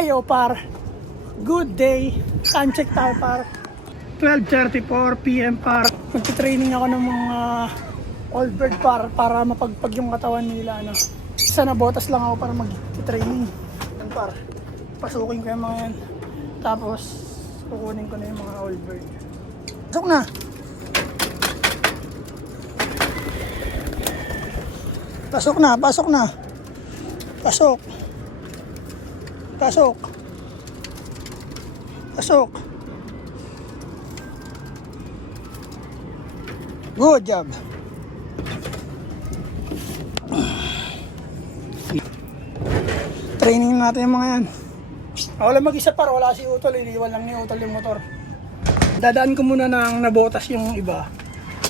Ayo par, good day. Time check tayo par. 12:34 PM par. Magti-training ako ng mga old bird para mapagpag yung katawan nila. Ano. Isa na botas lang ako para mag-training. Yan par. Pasukin ko yung mga yan. Tapos kukunin ko na yung mga old bird. Pasok na. Pasok na, pasok na. Pasok. Pasok. Pasok. Good job. Training natin yung mga yan. Ako lang mag-isa par, wala si Utol. Iniwan lang ni Utol yung motor. Dadaan ko muna ng nabotas yung iba.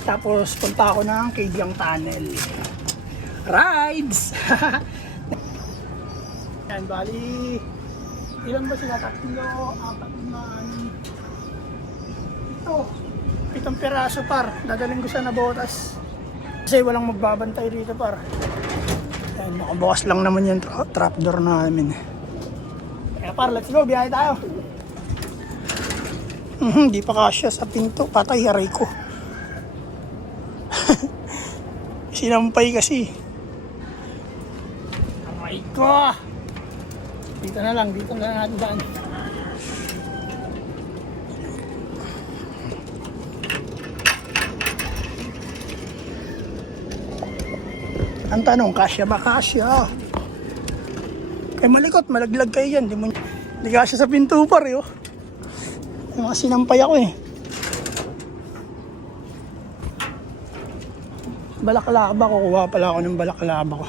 Tapos punta ako ng Kaibyang Tunnel. Rides! Yan, bali ilan ba sila? 3, 4, 5, 7 piraso par. Dadaling ko sa nabotas kasi walang magbabantay dito par. Yan, nakabukas lang naman yung trapdoor namin. Kaya par, let's go, biyahe tayo. Di pa kasya sa pinto, patay aray ko. Sinampay kasi. Aray ko. Dito na lang natin daan. Ang tanong, kasya ba? Kasya. Kaya malikot, malaglag kayo yan. Di kasya sa pinto pa rin, oh. Yung mga sinampay ako eh. Balaklava, kukuha pala ako ng balaklava ko.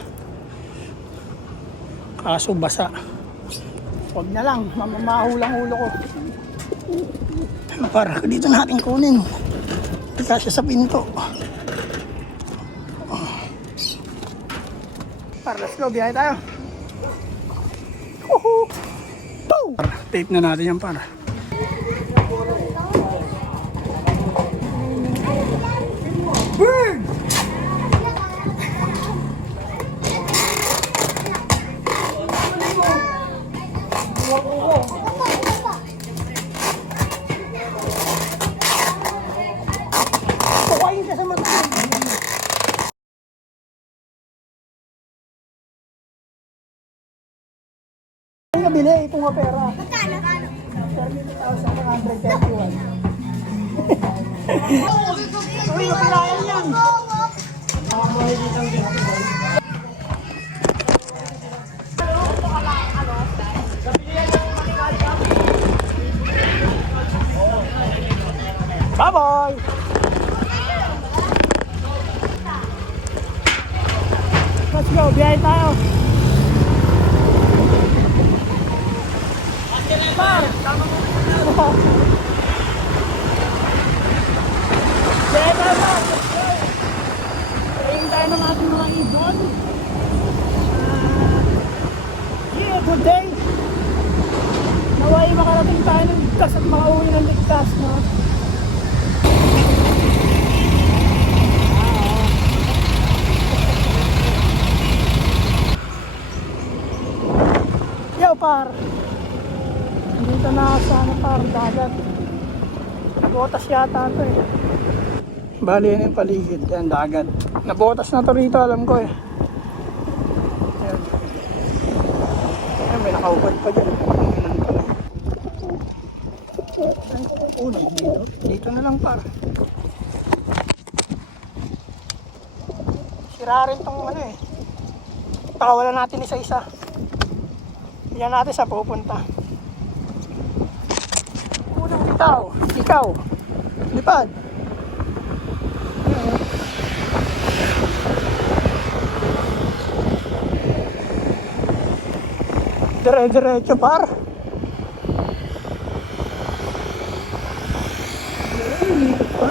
Kaso basa. Huwag na lang, mamamahulang ulo ko. Para dito natin kunin. Di kasya sa pinto. Para, let's go, biyahe tayo. Woohoo! Tape na natin yan para. Bird! Kukain ka sa mata. Ang nabili, ito nga pera. 30,131. Uy, makilayan yan. Bye-bye! Let's go, biyahe tayo. Biyahe tayo. Train tayo ng ating mga ibon. Yeah, good day. Naway makarating tayo ng ligtas at makauwi ng ligtas, no? Par, dito na sa par, dagat. Nabotas yata ito eh. Bali yan yung paligid, yan dagat. Nabotas na ito rito, alam ko eh. Ayan. Ayan, may nakaupad pa dyan. Dito na lang par. Sira rin tong ano eh. Pakawalan natin isa-isa. Yan natin sa pupunta. Unang bitaw. Ikaw. Lipad. Dire-diretso par. Likot pa.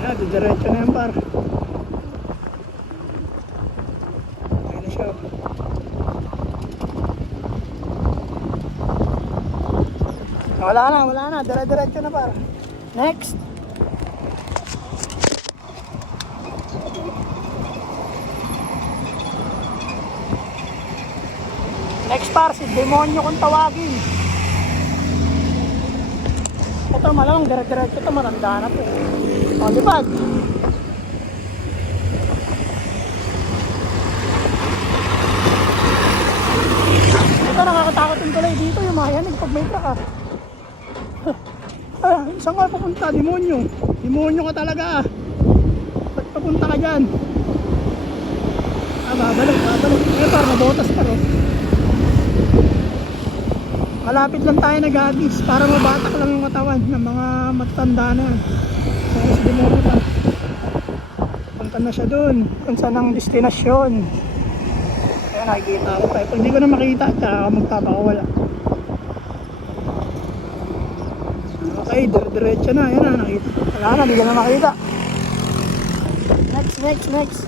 Ayan, diretso na yan par. Wala na, dire-diretso na par. Next. Next par, si Demonyo kung tawagin. Ito malamang dire-diretso ito, matanda na to. O, lipad. Ito nakakatakot yung tulay dito, yung mga yanig pag may truck ah. Saan ka papunta? Demonyo. Demonyo ka talaga ah. Ba't papunta ka dyan? Babalik. Parang mabotas ka ro. Malapit lang tayo nag-agis para mabatak lang yung katawan ng mga matanda na yan. So, si Demonyo pa. Punta na siya dun kung saan ang destinasyon. Kaya nakikita ko pa. Kung hindi ko na makita, tsaka magpapakawala. Okay, diretso na. Yan na, nakita. Wala na, hindi ka na makita. Next.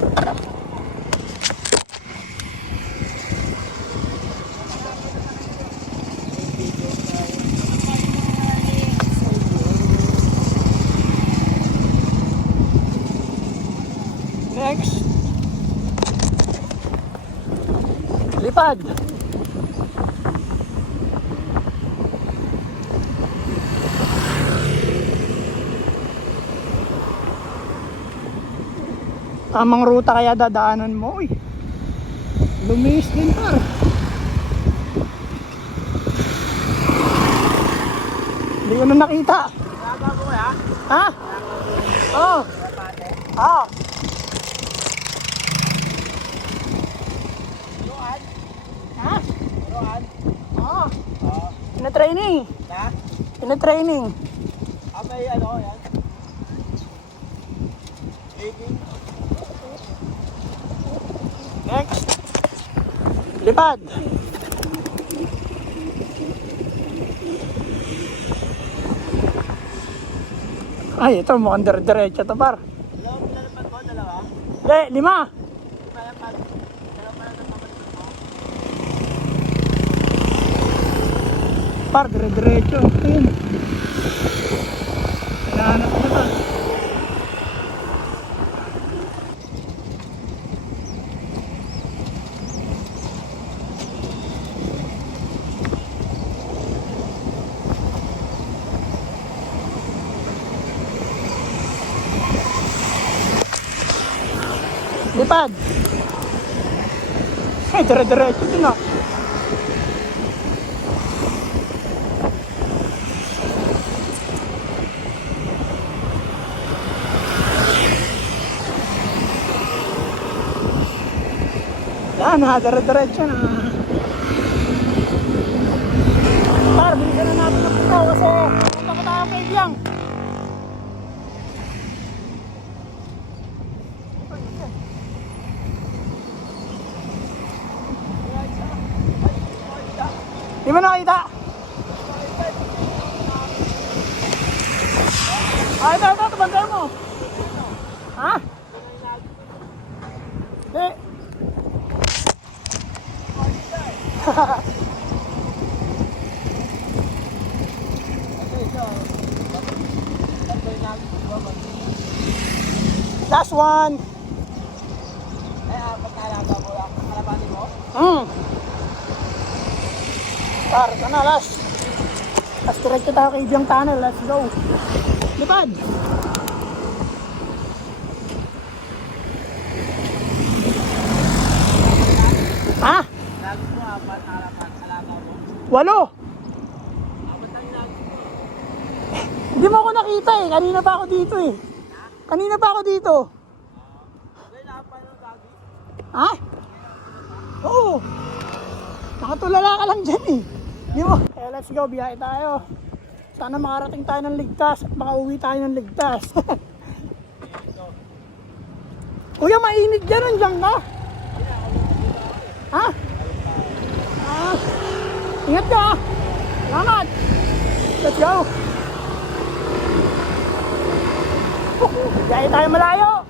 Lipad. Tamang ruta kaya dadaanan mo. Uy, lumis din par. Hindi ko na nakita. Ha? Oo. Oo. Ha? Oo. Pina-training. Ha? Pina-training. May ano yan? Waiting. Next. Lipad. Ay, ito mukhang dire-diretso to par. Dalawang pinalapad ko, dalawa? Hindi, 5. Pinalapad. Dalawa pala na pamalapad ko. Par, dire-diretso. Ayun. Hinahanap ko na. Lipad. Ay, dire-diretso ito na. Yan na, dire-diretso na. Par, bilisan na natin ng puto kasi punta ko tayo kay Biang. Di ba nakita? Ah, ito, bantay mo. Ha? Di. Last one. Apat na alaga mo lang. Kalabanin mo? Par, ito na, last. Last direct tayo kay Biang Tunnel. Let's go. Lipad. Ha? Lagi mo, apat na alaga mo. 8. Apat ang lagi mo. Hindi mo ako nakita eh. Kanina pa ako dito eh. Kanina pa ako dito. Apat ng lagi. Ha? Oo. Nakatulala ka lang dyan eh. Di mo? Eh, let's go. Biyahe tayo. Sana makarating tayo ng ligtas at makauwi tayo ng ligtas. Kuya, mainit dyan. Nandiyan ka. Ha? Ah. Ingat ka. Salamat. Let's go. Biyahe tayo malayo.